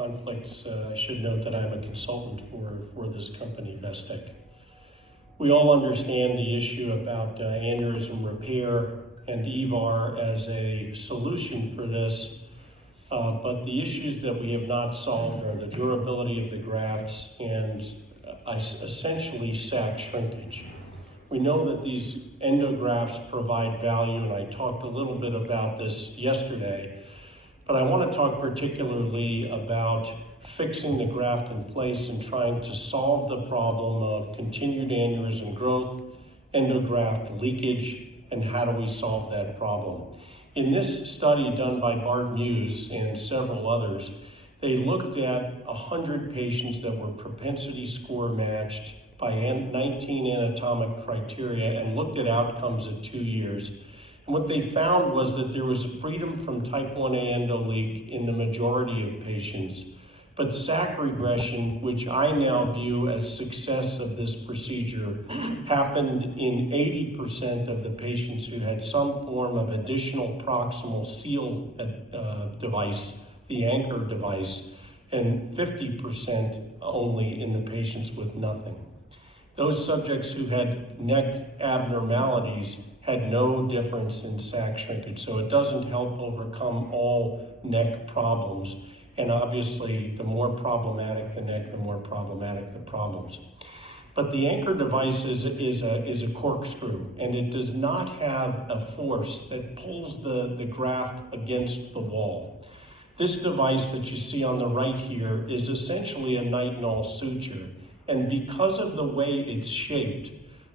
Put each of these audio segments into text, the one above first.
conflicts, I should note that I'm a consultant for this company, Vesteck. We all understand the issue about aneurysm repair and EVAR as a solution for this, but the issues that we have not solved are the durability of the grafts and essentially sac shrinkage. We know that these endografts provide value, and I talked a little bit about this yesterday, but I want to talk particularly about fixing the graft in place and trying to solve the problem of continued aneurysm growth, endograft leakage, and how do we solve that problem. In this study done by Bart Muse and several others, they looked at 100 patients that were propensity score matched by 19 anatomic criteria and looked at outcomes at 2 years. And what they found was that there was freedom from type 1A endoleak in the majority of patients. But sac regression, which I now view as success of this procedure, happened in 80% of the patients who had some form of additional proximal seal device, the anchor device, and 50% only in the patients with nothing. Those subjects who had neck abnormalities had no difference in sac shrinkage, so it doesn't help overcome all neck problems. And obviously, the more problematic the neck, the more problematic the problems. But the anchor device is a corkscrew, and it does not have a force that pulls the graft against the wall. This device that you see on the right here is essentially a nitinol suture. And because of the way it's shaped,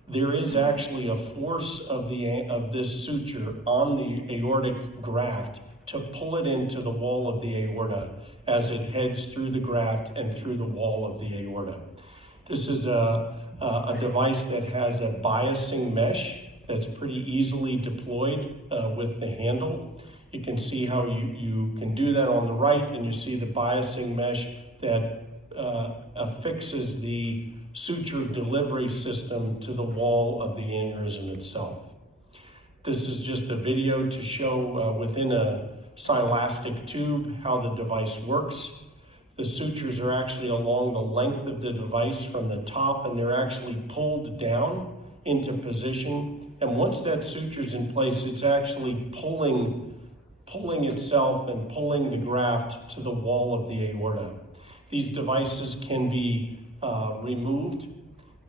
there is actually a force of this suture on the aortic graft to pull it into the wall of the aorta as it heads through the graft and through the wall of the aorta. This is a device that has a biasing mesh that's pretty easily deployed with the handle. You can see how you can do that on the right, and you see the biasing mesh that affixes the suture delivery system to the wall of the aneurysm itself. This is just a video to show within a silastic tube how the device works. The sutures are actually along the length of the device from the top, and they're actually pulled down into position. And once that suture's in place, it's actually pulling itself and pulling the graft to the wall of the aorta. These devices can be removed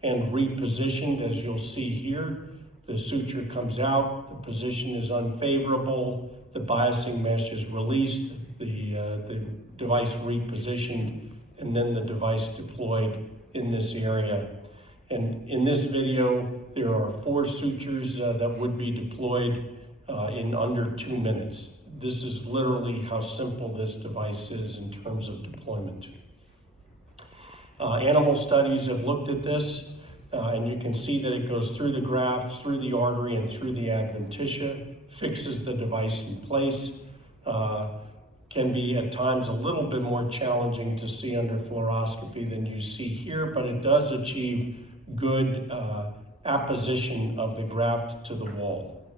and repositioned, as you'll see here. The suture comes out, the position is unfavorable, the biasing mesh is released, the device repositioned, and then the device deployed in this area. And in this video, there are 4 sutures that would be deployed in under 2 minutes. This is literally how simple this device is in terms of deployment. Animal studies have looked at this, and you can see that it goes through the graft, through the artery, and through the adventitia, fixes the device in place. Can be at times a little bit more challenging to see under fluoroscopy than you see here, but it does achieve good apposition of the graft to the wall.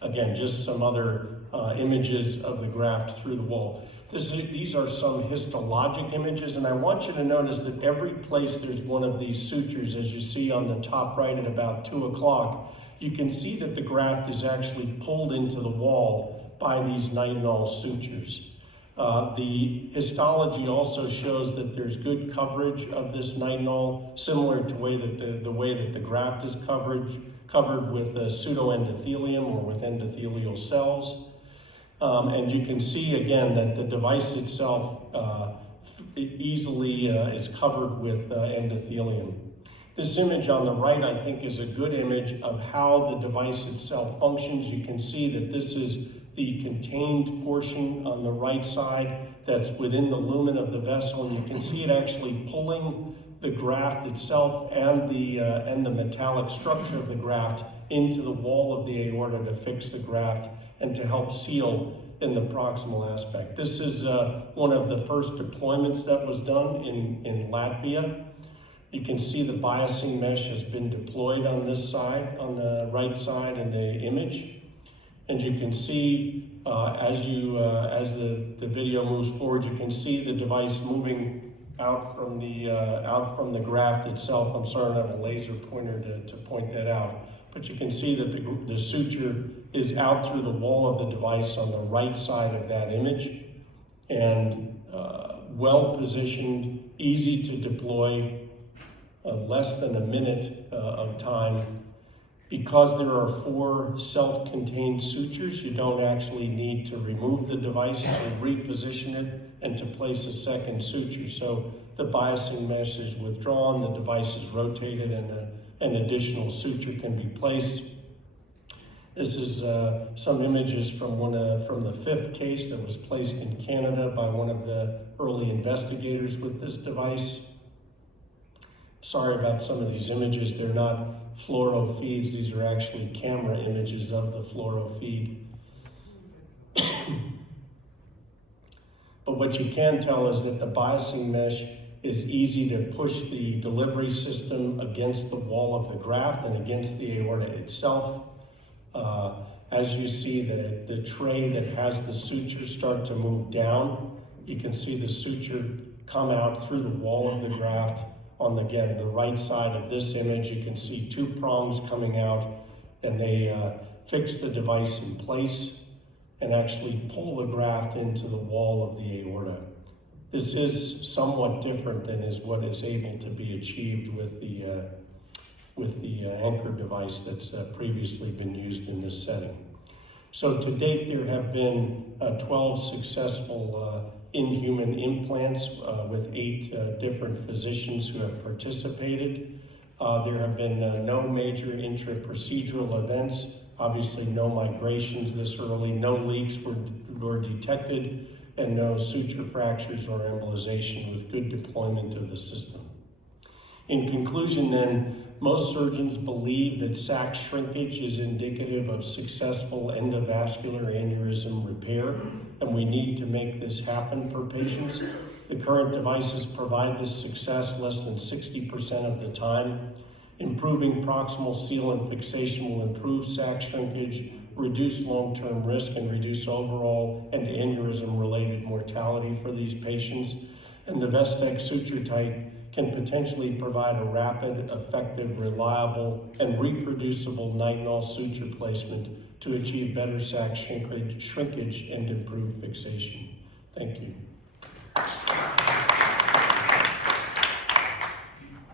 Again, just some other images of the graft through the wall. These are some histologic images, and I want you to notice that every place there's one of these sutures, as you see on the top right at about 2 o'clock, you can see that the graft is actually pulled into the wall by these nitinol sutures. The histology also shows that there's good coverage of this nitinol, similar to the way that the graft is covered with pseudoendothelium or with endothelial cells. And you can see again that the device itself easily is covered with endothelium. This image on the right, I think, is a good image of how the device itself functions. You can see that this is the contained portion on the right side that's within the lumen of the vessel, and you can see it actually pulling the graft itself and the metallic structure of the graft into the wall of the aorta to fix the graft and to help seal in the proximal aspect. This is one of the first deployments that was done in Latvia. You can see the biasing mesh has been deployed on this side, on the right side in the image. And you can see As the video moves forward, you can see the device moving out from the graft itself. I'm sorry, I don't have a laser pointer to point that out, but you can see that the suture is out through the wall of the device on the right side of that image, and well positioned, easy to deploy, less than a minute of time. Because there are 4 self-contained sutures, you don't actually need to remove the device to reposition it and to place a second suture. So the biasing mesh is withdrawn, the device is rotated, and an additional suture can be placed. This is some images from the 5th case that was placed in Canada by one of the early investigators with this device. Sorry about some of these images. They're not fluoro feeds. These are actually camera images of the fluoro feed. But what you can tell is that the biasing mesh is easy to push the delivery system against the wall of the graft and against the aorta itself. As you see the tray that has the suture start to move down, you can see the suture come out through the wall of the graft. On the right side of this image, you can see 2 prongs coming out, and they fix the device in place and actually pull the graft into the wall of the aorta. This is somewhat different than what is able to be achieved with the anchor device that's previously been used in this setting. So to date, there have been 12 successful in-human implants with 8 different physicians who have participated. There have been no major intra-procedural events, obviously no migrations this early, no leaks were detected, and no suture fractures or embolization, with good deployment of the system. In conclusion then, most surgeons believe that sac shrinkage is indicative of successful endovascular aneurysm repair, and we need to make this happen for patients. The current devices provide this success less than 60% of the time. Improving proximal seal and fixation will improve sac shrinkage, reduce long-term risk, and reduce overall and aneurysm-related mortality for these patients. And the Vesteck Suture-Tight can potentially provide a rapid, effective, reliable, and reproducible nitinol suture placement to achieve better sac shrinkage and improve fixation. Thank you.